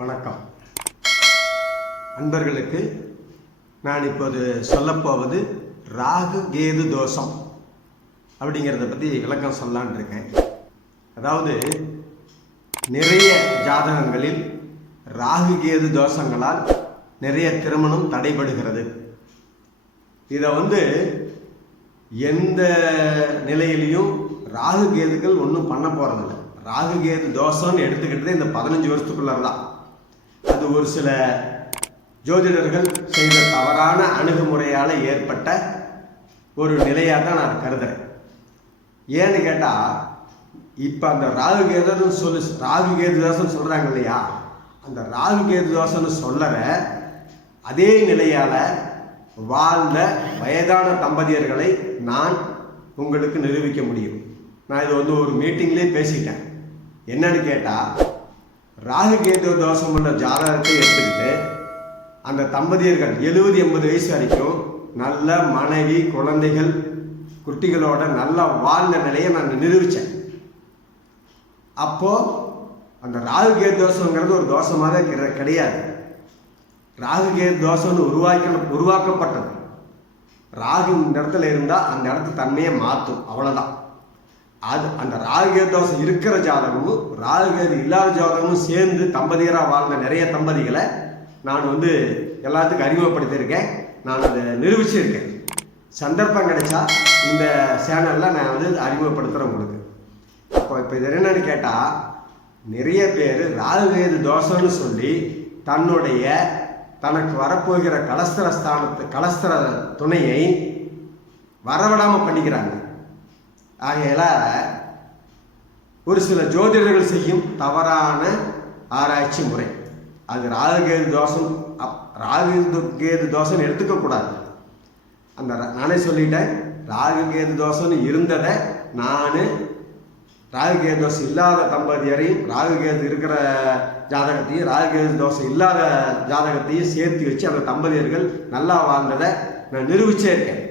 வணக்கம் அன்பர்களுக்கு. நான் இப்போது சொல்லப்போவது ராகு கேது தோஷம் அப்படிங்கிறத பற்றி விளக்கம் சொல்லலான் இருக்கேன். அதாவது நிறைய ஜாதகங்களில் ராகு கேது தோஷங்களால் நிறைய திருமணம் தடைபடுகிறது. இதை எந்த நிலையிலையும் ராகு கேதுகள் ஒன்றும் பண்ண போகிறதில்ல. ராகு கேது தோஷம்னு எடுத்துக்கிட்டது இந்த 15 வருஷத்துக்குள்ளதான். அது ஒரு சில ஜோதிடர்கள் செய்த தவறான அணுகுமுறையால் ஏற்பட்ட ஒரு நிலையாக தான் நான் கருதுறேன். ஏன்னு கேட்டால், இப்போ அந்த ராகு கேது தோஷம் சொல்கிறாங்க இல்லையா, அந்த ராகு கேது தோஷம்னு சொல்லற அதே நிலையால் வாழ்ந்த வயதான தம்பதியர்களை நான் உங்களுக்கு நிரூபிக்க முடியும். நான் இது ஒரு மீட்டிங்லேயே பேசிட்டேன். என்னன்னு கேட்டால், ராகு கேது தோஷம் உள்ள ஜாதகத்தை எடுத்துக்கிட்டு அந்த தம்பதியர்கள் 70-80 வயசு வரைக்கும் நல்ல மனைவி, குழந்தைகள், குட்டிகளோட நல்லா வாழ்ந்த நிலையை நான் நிரூபித்தேன். அப்போது அந்த ராகு கேது தோஷங்கிறது ஒரு தோஷமாக கிடையாது. ராகு கேது தோஷம்னு உருவாக்கப்பட்டது. ராகு இந்த இடத்துல இருந்தால் அந்த இடத்து தன்மையை மாற்றும், அவ்வளோதான். அது அந்த ராகுகேது தோஷம் இருக்கிற ஜாதகமும் ராகுகேது இல்லாத ஜாதகமும் சேர்ந்து தம்பதியராக வாழ்ந்த நிறைய தம்பதிகளை நான் எல்லாத்துக்கும் அறிமுகப்படுத்தியிருக்கேன். நான் அதை நிரூபிச்சிருக்கேன். சந்தர்ப்பம் கிடைச்சா இந்த சேனலில் நான் அறிமுகப்படுத்துகிறேன் உங்களுக்கு. இப்போ இது என்னன்னு கேட்டால், நிறைய பேர் ராகுகேது தோஷம்னு சொல்லி தனக்கு வரப்போகிற கலஸ்தர துணையை வரவிடாமல் பண்ணிக்கிறாங்க. ஆகையால ஒரு சில ஜோதிடர்கள் செய்யும் தவறான ஆராய்ச்சி முறை, அது ராகுகேது தோஷம் எடுத்துக்கக்கூடாது. நானே சொல்லிட்டேன், ராகுகேது தோஷம்னு இருந்ததை நான் ராகுகேது தோஷம் இல்லாத தம்பதியரையும் ராகுகேது இருக்கிற ஜாதகத்தையும் ராகுகேது தோஷம் இல்லாத ஜாதகத்தையும் சேர்த்து வச்சு அந்த தம்பதியர்கள் நல்லா வாழ்ந்ததை நான் நிரூபிச்சே இருக்கேன்.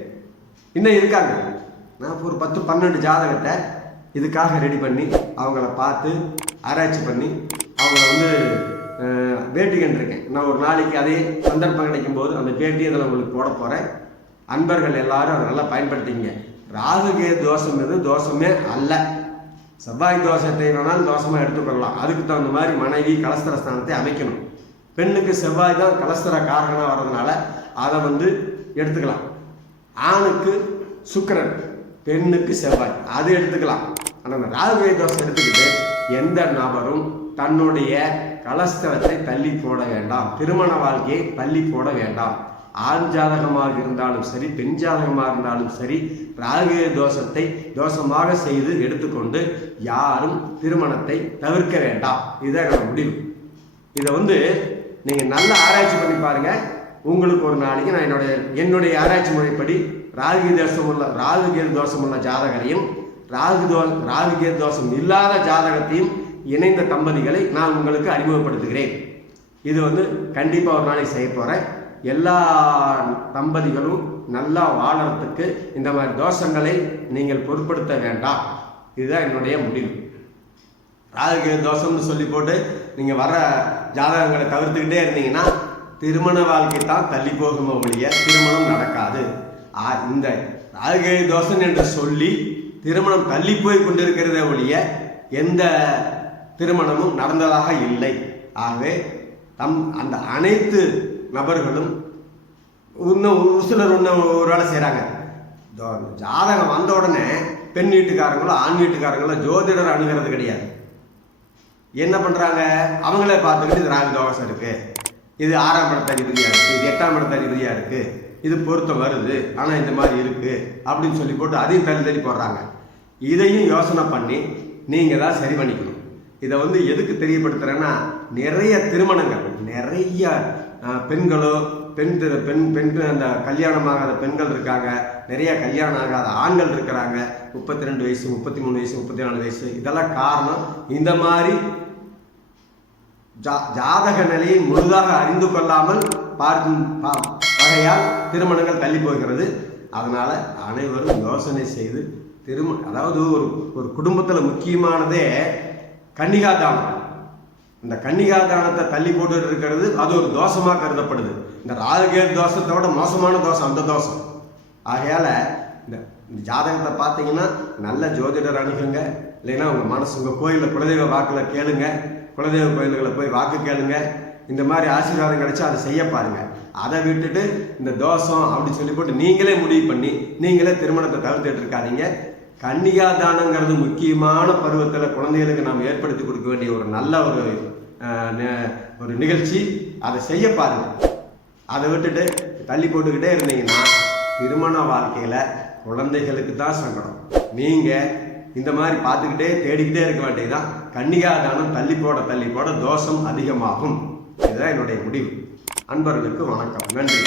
இன்னும் இருக்காங்க. நான் ஒரு 10-12 ஜாதகத்தை இதுக்காக ரெடி பண்ணி அவங்கள பார்த்து ஆராய்ச்சி பண்ணி அவங்கள பேட்டி கண்டிருக்கேன். நான் ஒரு நாளைக்கு அதே சந்தர்ப்பம் கிடைக்கும் போது அந்த பேட்டி அதில் உங்களுக்கு போட போகிறேன். அன்பர்கள் எல்லாரும் அதை நல்லா பயன்படுத்திங்க. ராகுகேது தோஷம் தோஷமே அல்ல. செவ்வாய் தோஷத்தை வேணாலும் தோஷமாக எடுத்துக்கொள்ளலாம். அதுக்கு தகுந்த மாதிரி மனைவி கலஸ்தர ஸ்தானத்தை அமைக்கணும். பெண்ணுக்கு செவ்வாய் தான் கலஸ்தர காரணமாக வர்றதுனால அதை எடுத்துக்கலாம். ஆணுக்கு சுக்கிரன், பெண்ணுக்கு செவ்வாய், அது எடுத்துக்கலாம். ஆனால் அந்த ராகுகேது தோஷம் எடுத்துக்கிட்டு எந்த நபரும் தன்னுடைய கலஸ்தரத்தை தள்ளி போட வேண்டாம், திருமண வாழ்க்கையை தள்ளி போட வேண்டாம். ஆண் ஜாதகமாக இருந்தாலும் சரி, பெண் ஜாதகமாக இருந்தாலும் சரி, ராகுகேது தோஷத்தை தோஷமாக செய்து எடுத்துக்கொண்டு யாரும் திருமணத்தை தவிர்க்க வேண்டாம். இதுதான் என்னோட முடிவு. இதை நீங்கள் நல்ல ஆராய்ச்சி பண்ணி பாருங்கள். உங்களுக்கு ஒரு நாளைக்கு நான் என்னுடைய ஆராய்ச்சி முறைப்படி ராகுகேது தோஷம் உள்ள ஜாதகரையும் ராகுகேது தோஷம் இல்லாத ஜாதகத்தையும் இணைந்த தம்பதிகளை நான் உங்களுக்கு அறிமுகப்படுத்துகிறேன். இது கண்டிப்பாக ஒரு நாளைக்கு செய்ய போகிறேன். எல்லா தம்பதிகளும் நல்லா வாழறதுக்கு இந்த மாதிரி தோஷங்களை நீங்கள் பொருட்படுத்த வேண்டாம். இதுதான் என்னுடைய முடிவு. ராகுகேது தோஷம்னு சொல்லி போட்டு நீங்கள் வர ஜாதகங்களை தவிர்த்துக்கிட்டே இருந்தீங்கன்னா திருமண வாழ்க்கை தான் தள்ளி போகுமோ ஒழிய திருமணம் நடக்காது. இந்த ராகுகேது தோஷம் என்று சொல்லி திருமணம் தள்ளி போய் கொண்டிருக்கிறதே ஒழிய எந்த திருமணமும் நடந்ததாக இல்லை. ஆகவே அந்த அனைத்து நபர்களும் ஒரு சிலர் ஒரு வேலை செய்கிறாங்க. ஜாதகம் வந்த உடனே பெண் வீட்டுக்காரங்களோ ஆண் வீட்டுக்காரங்களோ ஜோதிடர் அணுகிறது கிடையாது. என்ன பண்ணுறாங்க, அவங்களே பார்த்துக்கிட்டு இது ராகு தோஷம் இருக்குது, இது 6ஆம் இடத்த அதிபதியாக இருக்குது, இது 8ஆம் இடத்த அதிபதியாக இருக்குது, இது பொருத்தம் வருது, ஆனால் இந்த மாதிரி இருக்குது அப்படின்னு சொல்லி போட்டு அதையும் தள்ளி போடுறாங்க. இதையும் யோசனை பண்ணி நீங்கள் தான் சரி பண்ணிக்கணும். இதை எதுக்கு தெரியப்படுத்துகிறேன்னா, நிறைய திருமணங்கள், நிறைய பெண்களோ பெண் அந்த கல்யாணமாகாத பெண்கள் இருக்காங்க, நிறைய கல்யாணம் ஆகாத ஆண்கள் இருக்கிறாங்க. 32 வயசு, 33 வயசு, 34 வயசு. இதெல்லாம் காரணம் இந்த மாதிரி ஜாதக நிலையை முழுதாக அறிந்து கொள்ளாமல் பார்க்கும் வகையால் திருமணங்கள் தள்ளி போகிறது. அதனால் அனைவரும் யோசனை செய்து அதாவது ஒரு குடும்பத்தில் முக்கியமானதே கன்னிகா தானம். இந்த கன்னிகா தானத்தை தள்ளி போட்டுட்டு இருக்கிறது அது ஒரு தோஷமாக கருதப்படுது. இந்த ராகுகேது தோஷத்தோட மோசமான தோஷம் அந்த தோஷம். ஆகையால் இந்த ஜாதகத்தை பார்த்தீங்கன்னா நல்ல ஜோதிடர் அணுகுங்க. இல்லைன்னா உங்கள் மனசு உங்கள் கோயிலில் குலதெய்வ வாக்கில் கேளுங்க, குலதெய்வ கோயில்களை போய் வாக்கு கேளுங்க. இந்த மாதிரி ஆசீர்வாதம் கிடைச்சா அதை செய்ய பாருங்கள். அதை விட்டுட்டு இந்த தோஷம் அப்படி சொல்லி போட்டு நீங்களே முடிவு பண்ணி நீங்களே திருமணத்தை தவிர்த்துட்டு இருக்காதீங்க. கன்னிகா தானங்கிறது முக்கியமான பருவத்தில் குழந்தைகளுக்கு நாம் ஏற்படுத்தி கொடுக்க வேண்டிய ஒரு நல்ல ஒரு நிகழ்ச்சி. அதை செய்ய பாருங்க. அதை விட்டுட்டு தள்ளி போட்டுக்கிட்டே இருந்தீங்கன்னா திருமண வாழ்க்கையில் குழந்தைகளுக்கு தான் சங்கடம். நீங்கள் இந்த மாதிரி பார்த்துக்கிட்டே தேடிக்கிட்டே இருக்க வேண்டியதுதான். கன்னிகா தானம் தள்ளி போட தோஷம் அதிகமாகும். இதுதான் என்னுடைய முடிவு. அன்பர்களுக்கு வணக்கம். நன்றி.